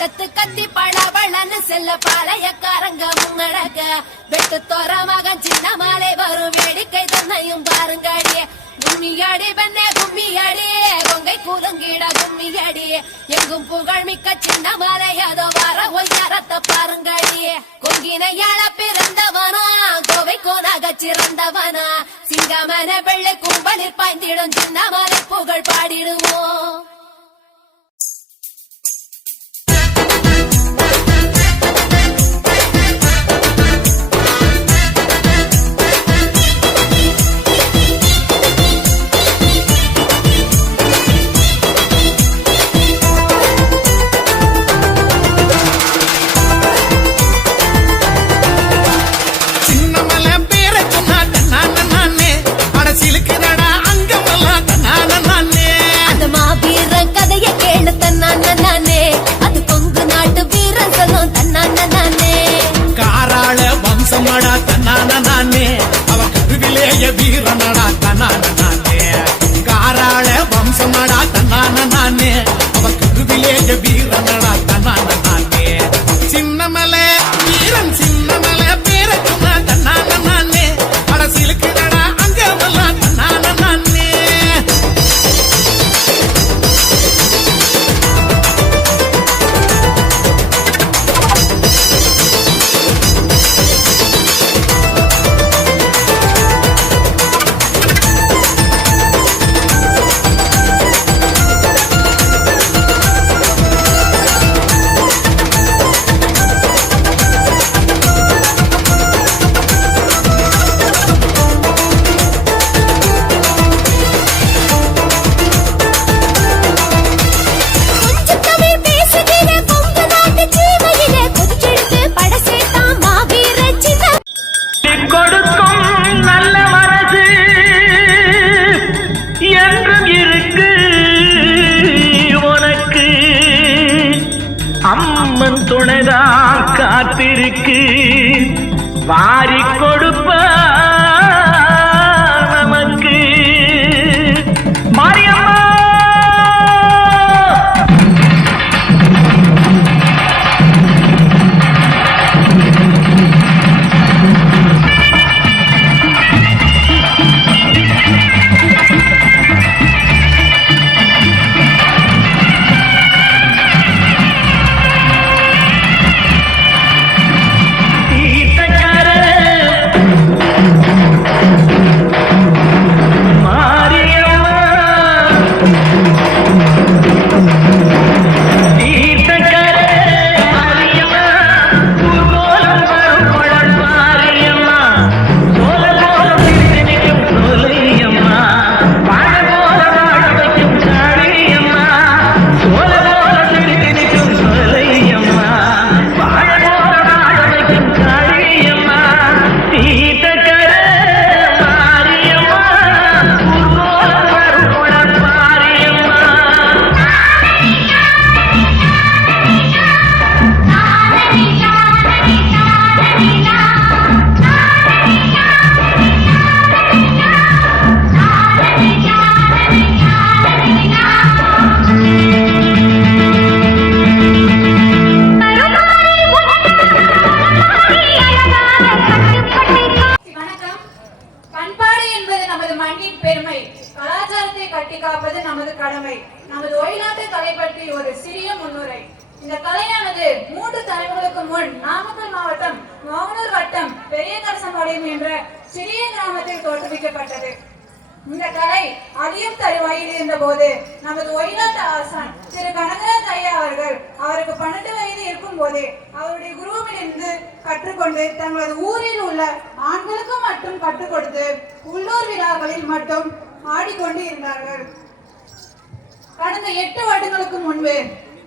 கத்து கத்தி பழ பழன்னு செல்ல பாளையக்காரங்க உங்களக்க வெட்டு தோற மகன் சின்ன மாலை வரும் வேடிக்கை தன்னையும் பாருங்கடியே கும்மியாடி பெண்ணே கும்மியாடியே கொங்கை கூலுங்கிட கும்மியாடியே எங்கும் புகழ் மிக்க சின்ன மாலை அதோ வர ஒய்யாரத்தை பாருங்கடியே கொங்கினையாள பிறந்தவனா கோவை கோனாக சிறந்தவனா. சிங்கமன பிள்ளை கும்பலில் பாய்ந்திடும் சின்ன மாலை புகழ் பாடிடுவோம் bilhete, vira na கற்றுக்கொண்டு தங்களது ஊரில் உள்ள ஆண்களுக்கு மட்டும் கற்றுக் கொடுத்து உள்ளூர் விழாக்களில் மட்டும் ஆடிக்கொண்டு இருந்தார்கள். கடந்த எட்டு வருடங்களுக்கு முன்பு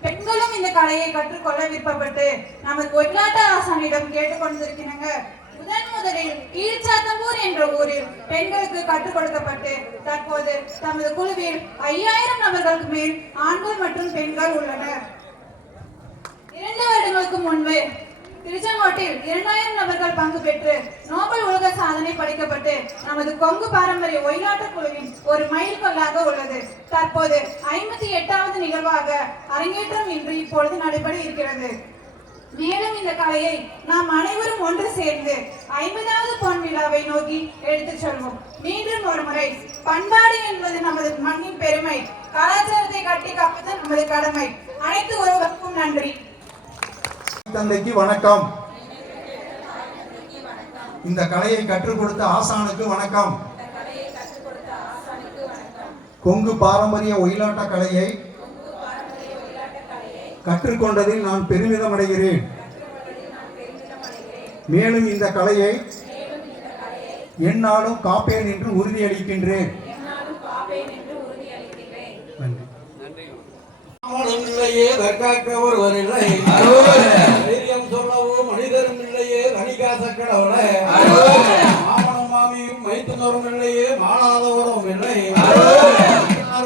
பெண்களும் இந்த கலையை கற்றுக்கொள்ள விருப்பப்பட்டு நமது ஒயிலாட்ட ஆசானிடம் கேட்டுக்கொண்டிருக்கிறாங்க முதன் முதலில் ஈழ்சாத்தம்பூர் என்ற ஊரில் பெண்களுக்கு கற்றுக் கொடுக்கப்பட்டு தற்போது தமது குழுவில் ஐயாயிரம் நபர்களுக்கு மேல் ஆண்கள் மற்றும் பெண்கள் உள்ளனர். இரண்டு வருடங்களுக்கு முன்பு திருச்செங்கோட்டில் இரண்டாயிரம் நபர்கள் பங்கு பெற்று நோபல் உலக சாதனை படைக்கப்பட்டு நமது கொங்கு பாரம்பரிய ஒயிலாட்ட குழுவின் ஒரு மைல்கல்லாக உள்ளது. தற்போது ஐம்பத்தி எட்டாவது நிகழ்வாக அரங்கேற்றம் இன்று இப்பொழுது நடைபெற இருக்கிறது. மேலும் இந்த கலையை நாம் அனைவரும் ஒன்று சேர்ந்து ஐம்பதாவது பொன் விழாவை நோக்கி எடுத்துச் செல்வோம். மீண்டும் ஒரு முறை பண்பாடு என்பது நமது மண்ணின் பெருமை கலாச்சாரத்தை கட்டி காப்பது நமது கடமை. அனைத்து ஒருவருக்கும் நன்றி. தந்தைக்கு வணக்கம். இந்த கலையை கற்றுக் கொடுத்த ஆசானுக்கு வணக்கம். கொங்கு பாரம்பரிய ஒயிலாட்ட கலையை கற்றுக்கொண்டதில் நான் பெருமிதம் அடைகிறேன் மேலும் இந்த கலையை என்னாலும் காப்பேன் என்று உறுதியளிக்கின்றேன் நன்றி அவனும் இல்லையே தற்காக்க ஒருவர் இல்லை. தைரியம் சொல்லவும் மனிதரும் இல்லையே தனிகாச கடவுளே மாமனும் மாமியும் மைத்துனரும் இல்லையே உறவும் இல்லை.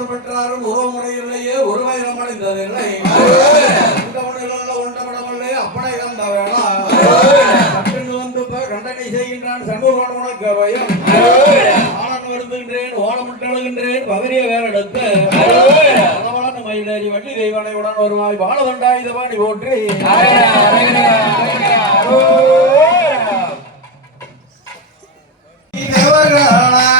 பெற்றாரும் உறவுமுறை இல்லையே ஒருவயம் அடைந்ததில்லை உண்டவனில் உண்டவிடமில்லை அப்படை வந்த வேளா. வந்து கண்டனை செய்கின்றான் சண்முகன் உனக்கு பயம் ஆனன் வருந்துகின்றேன் ஓலமிட்டு எழுகின்றேன் பகரிய வேறெடுத்து. வருவாய் வாழ வண்டாயுத பாணி போற்றி. செய்ய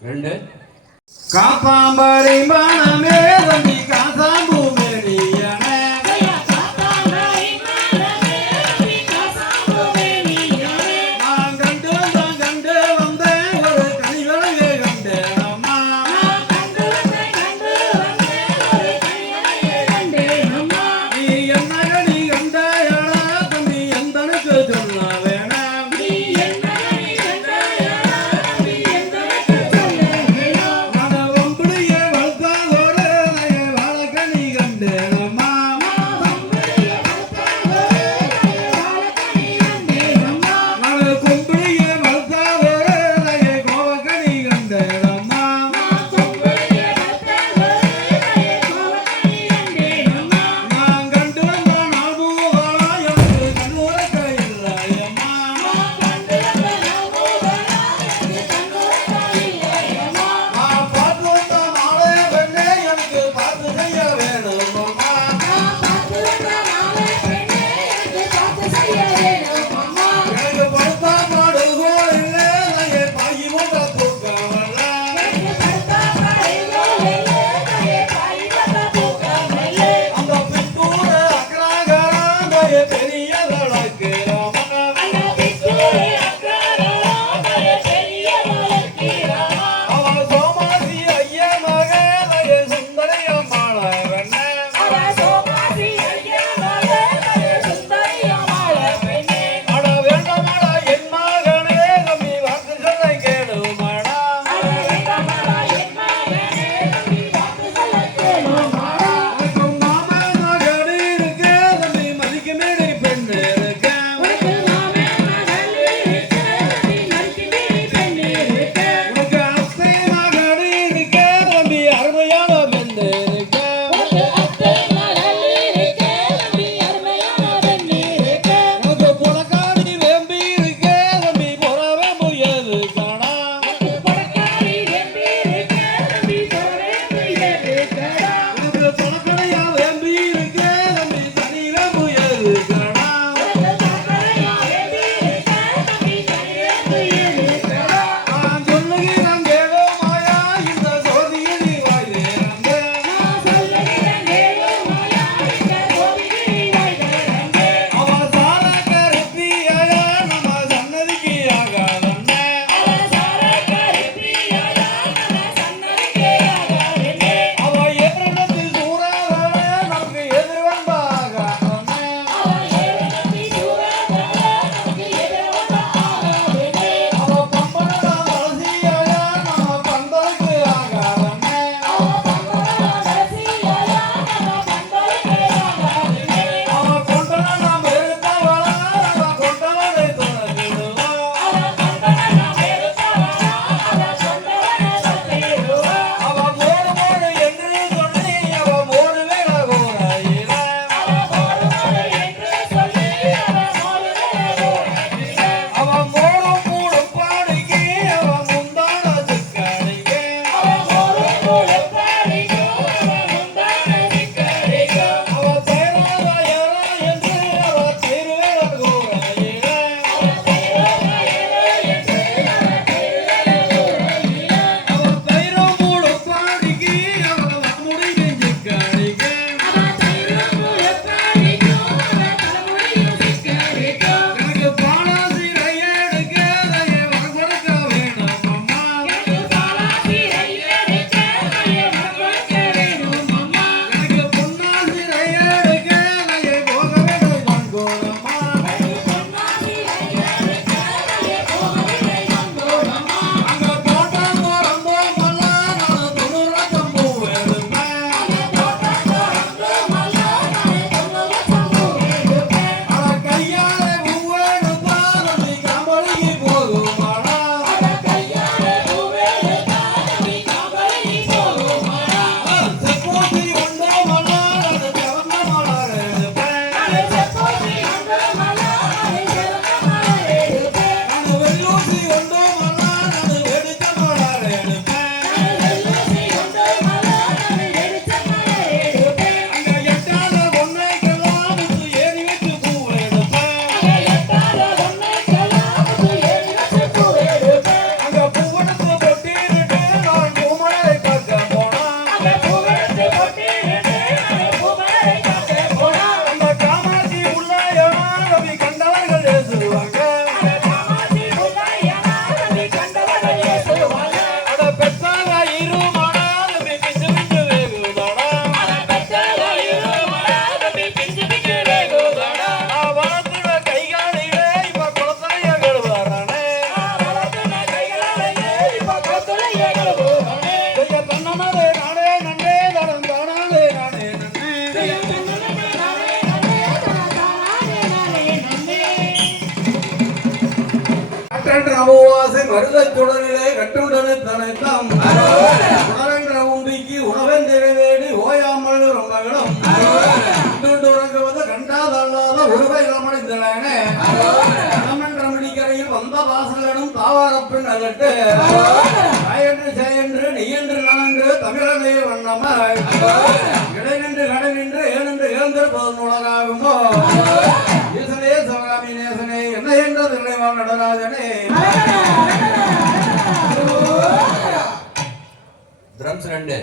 ரெண்டு. காப்பாம்பரை மனம் இடைநின்று கடனின்று ஏனென்று ஏந்திருப்பதன் உலகாகுமோ? ஈசனே சிவகாமி நேசனே என்ன என்ற நடராஜனே. ட்ரம்ஸ் ரெண்டு.